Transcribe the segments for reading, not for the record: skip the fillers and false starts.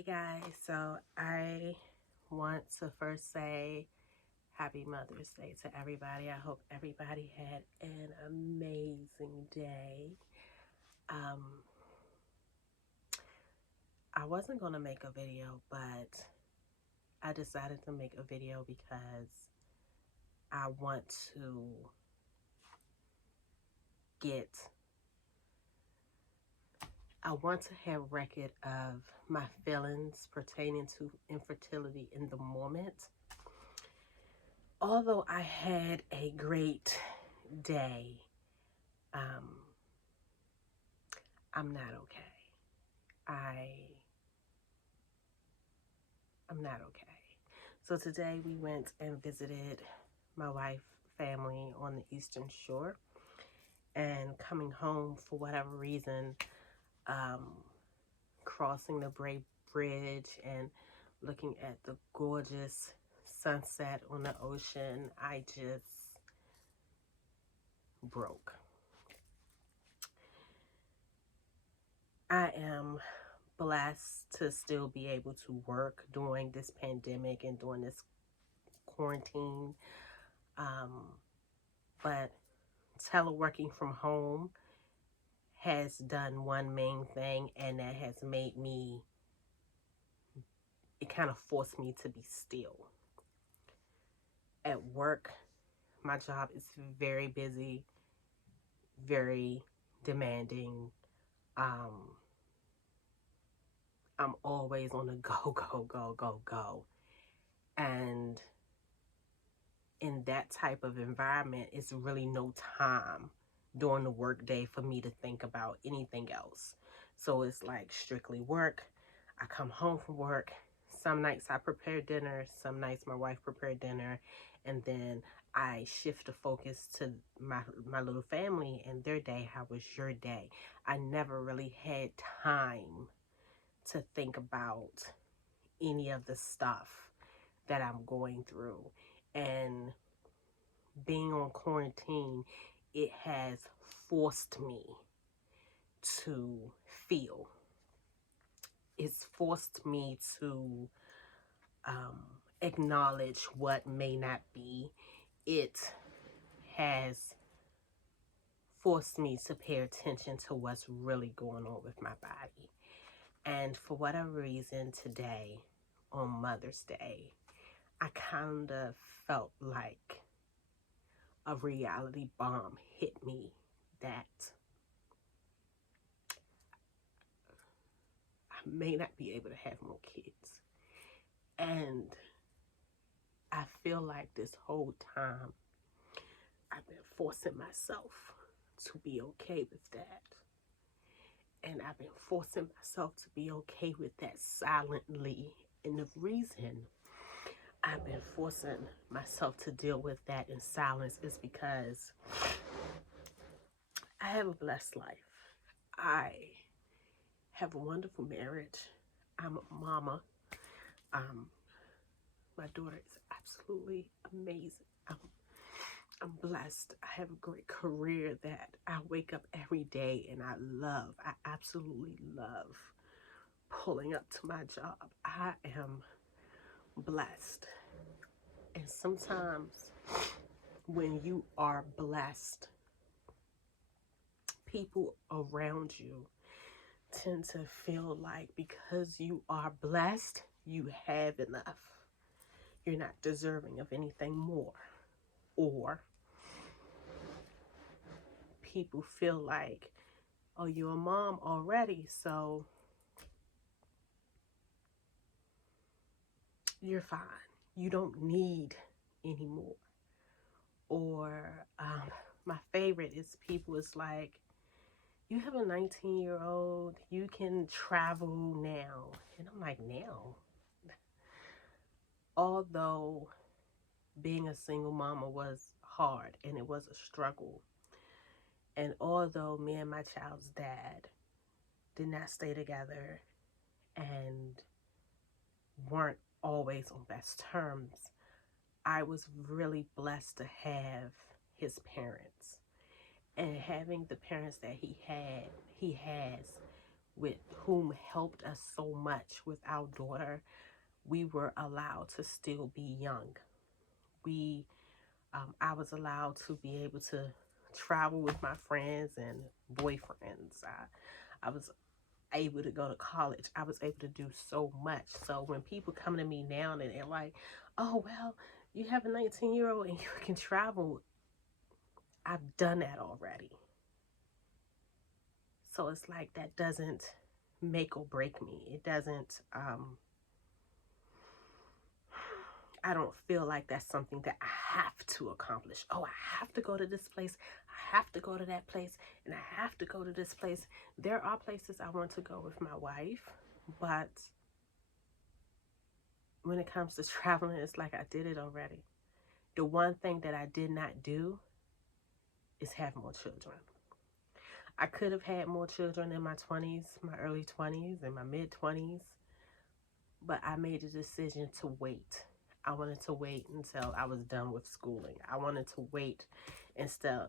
Hey guys, so I want to first say happy Mother's Day to everybody. I hope everybody had an amazing day. I wasn't going to make a video, but I decided to make a video because I want to get I want to have record of my feelings pertaining to infertility in the moment. Although I had a great day, I'm not okay. I'm not okay. So today we went and visited my wife's family on the Eastern Shore, and coming home for whatever reason, crossing the Bray Bridge and looking at the gorgeous sunset on the ocean, I just broke. I am blessed to still be able to work during this pandemic and during this quarantine. But teleworking from home has done one main thing, and that has made me, it kind of forced me to be still. At work, my job is very busy, very demanding. I'm always on the go, go, go, go, go. And in that type of environment, it's really no time during the work day for me to think about anything else. So it's like strictly work. I come home from work. Some nights I prepare dinner. Some nights my wife prepared dinner. And then I shift the focus to my little family and their day. How was your day? I never really had time to think about any of the stuff that I'm going through. And being on quarantine, it has forced me to feel. It's forced me to acknowledge what may not be. It has forced me to pay attention to what's really going on with my body. And for whatever reason today, on Mother's Day, I kind of felt like a reality bomb hit me that I may not be able to have more kids. And I feel like this whole time I've been forcing myself to be okay with that. And I've been forcing myself to be okay with that silently. And the reason I've been forcing myself to deal with that in silence is because I have a blessed life. I have a wonderful marriage. I'm a mama. My daughter is absolutely amazing. I'm blessed. I have a great career that I wake up every day and I love. I absolutely love pulling up to my job. I am blessed. And sometimes when you are blessed, people around you tend to feel like because you are blessed, you have enough. You're not deserving of anything more. Or people feel like, oh, you're a mom already, so you're fine. You don't need any more. Or my favorite is people is like, you have a 19-year-old, you can travel now. And I'm like, now? Although being a single mama was hard and it was a struggle, and although me and my child's dad did not stay together and weren't always on best terms, I was really blessed to have his parents. And having the parents that he has with whom helped us so much with our daughter, we were allowed to still be young. I was allowed to be able to travel with my friends and boyfriends. I was able to go to college. I was able to do so much. So when people come to me now and they're like, oh, well, you have a 19-year-old and you can travel, I've done that already. So it's like that doesn't make or break me. It doesn't, I don't feel like that's something that I have to accomplish. Oh, I have to go to this place. I have to go to that place. And I have to go to this place. There are places I want to go with my wife. But when it comes to traveling, it's like I did it already. The one thing that I did not do is have more children. I could have had more children in my 20s, my early 20s, and my mid 20s. But I made a decision to wait. I wanted to wait until I was done with schooling. I wanted to wait until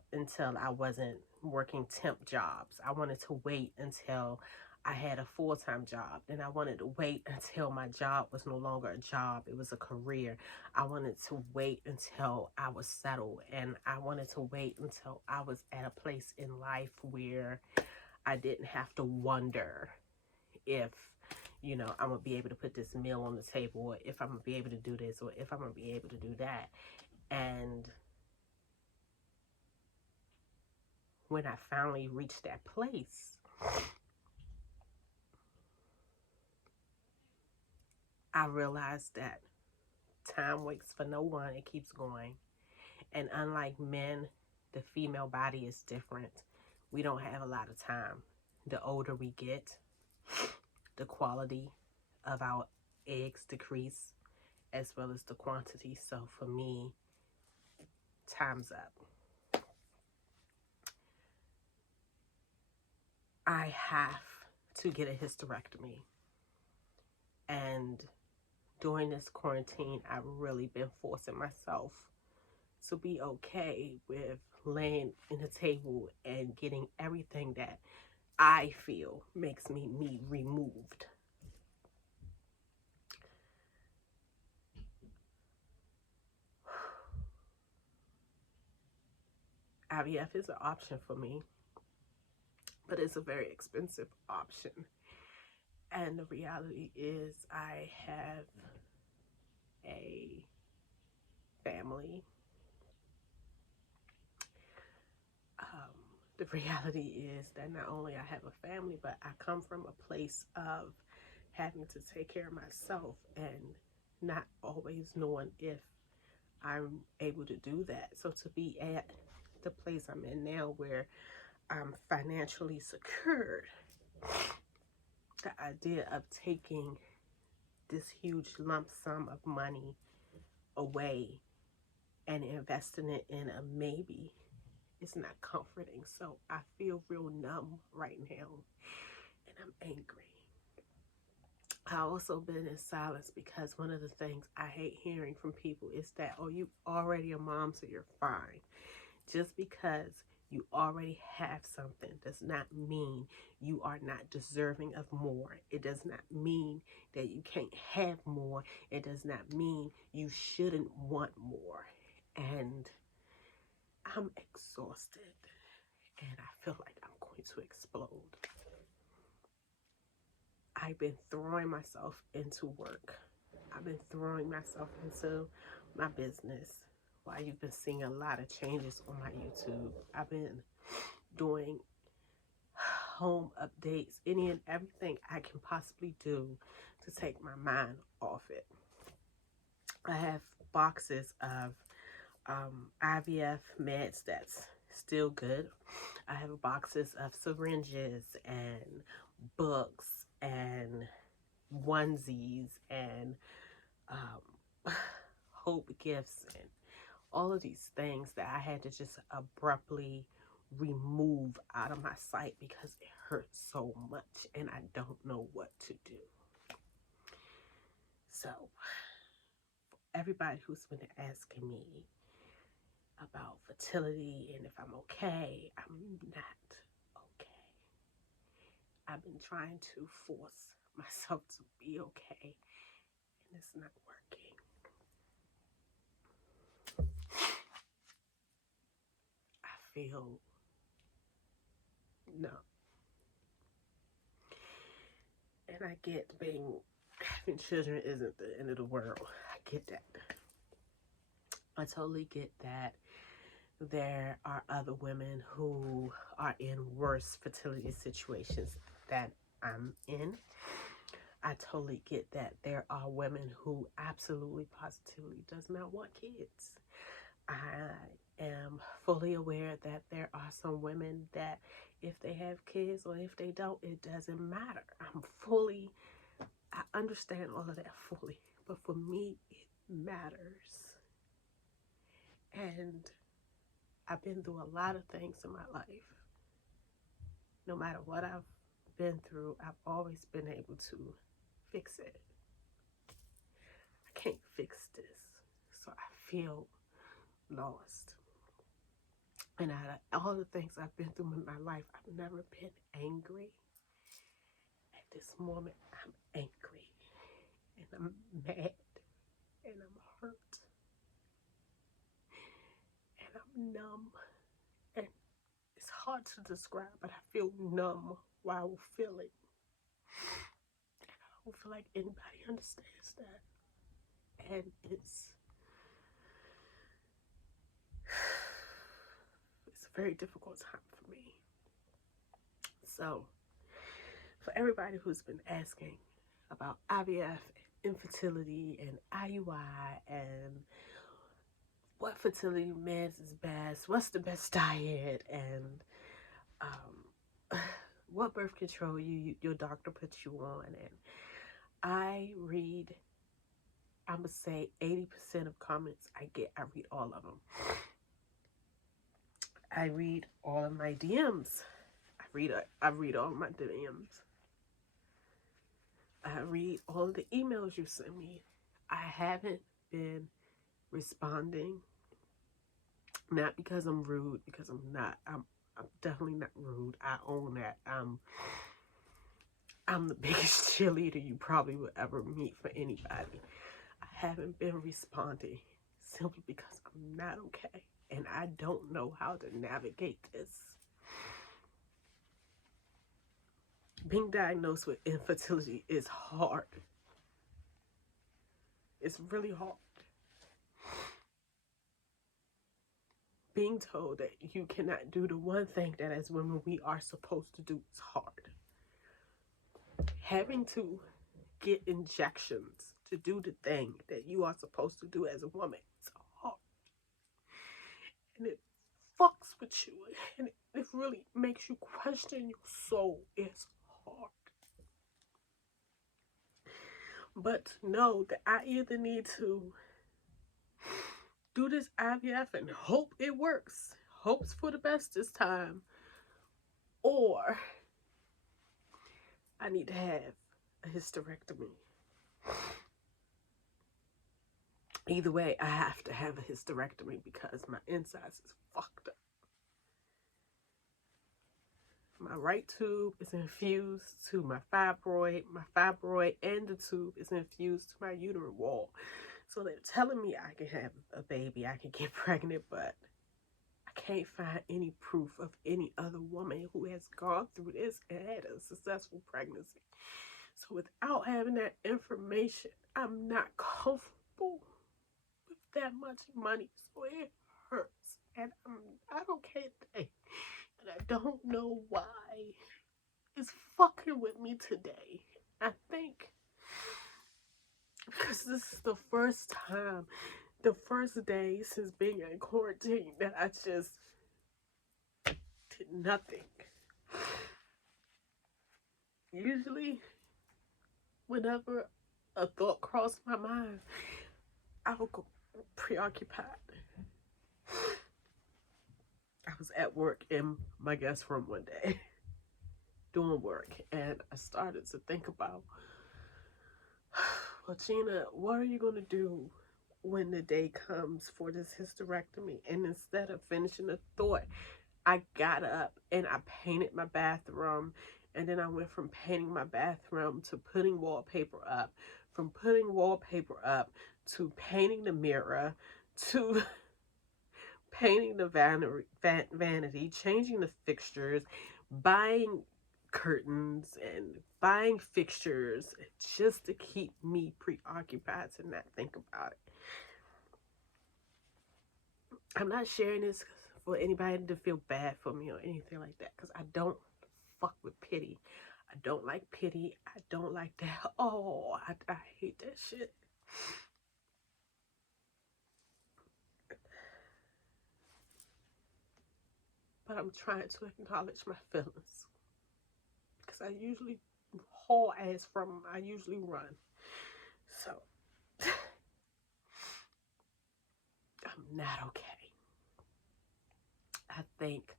I wasn't working temp jobs. I wanted to wait until I had a full-time job. And I wanted to wait until my job was no longer a job. It was a career. I wanted to wait until I was settled. And I wanted to wait until I was at a place in life where I didn't have to wonder if I'm going to be able to put this meal on the table, or if I'm going to be able to do this, or if I'm going to be able to do that. And when I finally reached that place, I realized that time waits for no one. It keeps going. And unlike men, the female body is different. We don't have a lot of time. The older we get, the quality of our eggs decrease, as well as the quantity. So for me, time's up. I have to get a hysterectomy. And during this quarantine, I've really been forcing myself to be okay with laying in the table and getting everything that I feel makes me removed. IVF is an option for me, but it's a very expensive option. And the reality is I have a family. The reality is that not only I have a family, but I come from a place of having to take care of myself and not always knowing if I'm able to do that. So to be at the place I'm in now where I'm financially secured, the idea of taking this huge lump sum of money away and investing it in a maybe is not comforting. So I feel real numb right now and I'm angry. I also been in silence because one of the things I hate hearing from people is that, oh, you already a mom, so you're fine. Just because you already have something does not mean you are not deserving of more. It does not mean that you can't have more. It does not mean you shouldn't want more. And I'm exhausted and I feel like I'm going to explode. I've been throwing myself into work. I've been throwing myself into my business. While you've been seeing a lot of changes on my YouTube, I've been doing home updates, any and everything I can possibly do to take my mind off it. I have boxes of IVF meds that's still good. I have boxes of syringes and books and onesies and hope gifts and all of these things that I had to just abruptly remove out of my sight because it hurts so much and I don't know what to do. So, everybody who's been asking me about fertility and if I'm okay, I'm not okay. I've been trying to force myself to be okay, and it's not working. I feel numb. And I get having children isn't the end of the world. I get that. I totally get that there are other women who are in worse fertility situations than I'm in. I totally get that there are women who absolutely positively does not want kids. I am fully aware that there are some women that if they have kids or if they don't, it doesn't matter. I understand all of that fully. But for me, it matters. And I've been through a lot of things in my life. No matter what I've been through, I've always been able to fix it. I can't fix this. So I feel lost. And out of all the things I've been through in my life, I've never been angry. At this moment, I'm angry. And I'm mad. And I'm hurt. And I'm numb. And it's hard to describe, but I feel numb while feeling. And I don't feel like anybody understands that. And it's a very difficult time for me. So, for everybody who's been asking about IVF, infertility, and IUI, and what fertility meds is best, what's the best diet, and what birth control your doctor puts you on, and I read, I'm gonna say 80% of comments I read all of them. I read all of my DMs. I read all of my DMs. I read all of the emails you send me. I haven't been responding. Not because I'm rude, because I'm not. I'm definitely not rude. I own that. I'm the biggest cheerleader you probably would ever meet for anybody. I haven't been responding simply because I'm not okay. And I don't know how to navigate this. Being diagnosed with infertility is hard. It's really hard. Being told that you cannot do the one thing that as women we are supposed to do is hard. Having to get injections to do the thing that you are supposed to do as a woman is hard. And it fucks with you. And it really makes you question your soul. It's hard. But know that I either need to do this IVF and hope it works. Hopes for the best this time. Or I need to have a hysterectomy. Either way, I have to have a hysterectomy because my insides is fucked up. My right tube is infused to my fibroid. My fibroid and the tube is infused to my uterine wall. So they're telling me I can have a baby, I can get pregnant, but I can't find any proof of any other woman who has gone through this and had a successful pregnancy. So without having that information, I'm not comfortable with that much money. So it hurts. And I'm not okay today. And I don't know why it's fucking with me today. I think because this is the first time, the first day since being in quarantine that I just did nothing. Usually, whenever a thought crossed my mind, I would go preoccupied. I was at work in my guest room one day doing work, and I started to think about, well, Gina, what are you going to do when the day comes for this hysterectomy? And instead of finishing the thought, I got up and I painted my bathroom And then I went from painting my bathroom to putting wallpaper up, from putting wallpaper up to painting the mirror to painting the vanity, changing the fixtures, buying curtains and buying fixtures just to keep me preoccupied to not think about it. I'm not sharing this for anybody to feel bad for me or anything like that, because I don't fuck with pity. I don't like pity. I don't like that. Oh, I hate that shit. But I'm trying to acknowledge my feelings, because I usually haul ass from them. I usually run. So I'm not okay. I think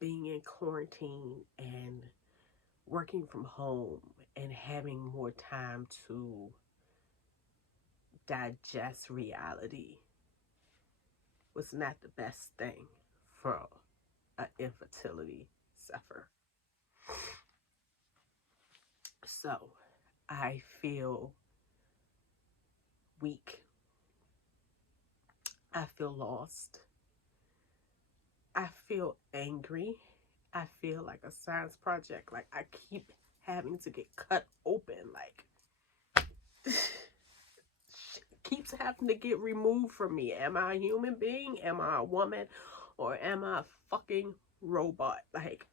being in quarantine and working from home and having more time to digest reality was not the best thing for an infertility sufferer. So I feel weak. I feel lost. I feel angry. I feel like a science project. Like I keep having to get cut open. Like keeps having to get removed from me. Am I a human being? Am I a woman? Or am I a fucking robot? Like,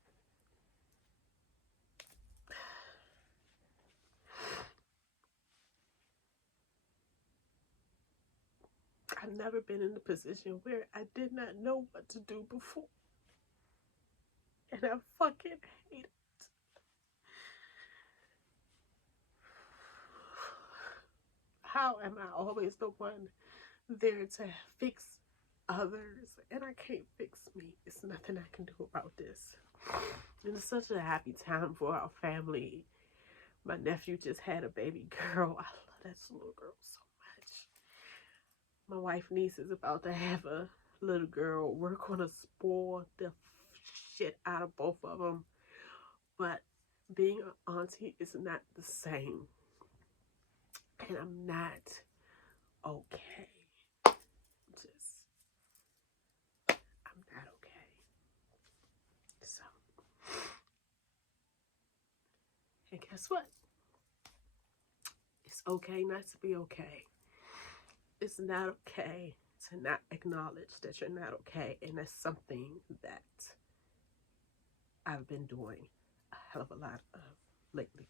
I've never been in a position where I did not know what to do before. And I fucking hate it. How am I always the one there to fix others and I can't fix me? It's nothing I can do about this. And it's such a happy time for our family. My nephew just had a baby girl. I love that little girl so much. My wife niece is about to have a little girl. We're gonna spoil the shit out of both of them. But being an auntie is not the same. And I'm not okay. Just, I'm not okay. So, and guess what? It's okay not to be okay. It's not okay to not acknowledge that you're not okay. And that's something that I've been doing a hell of a lot of lately.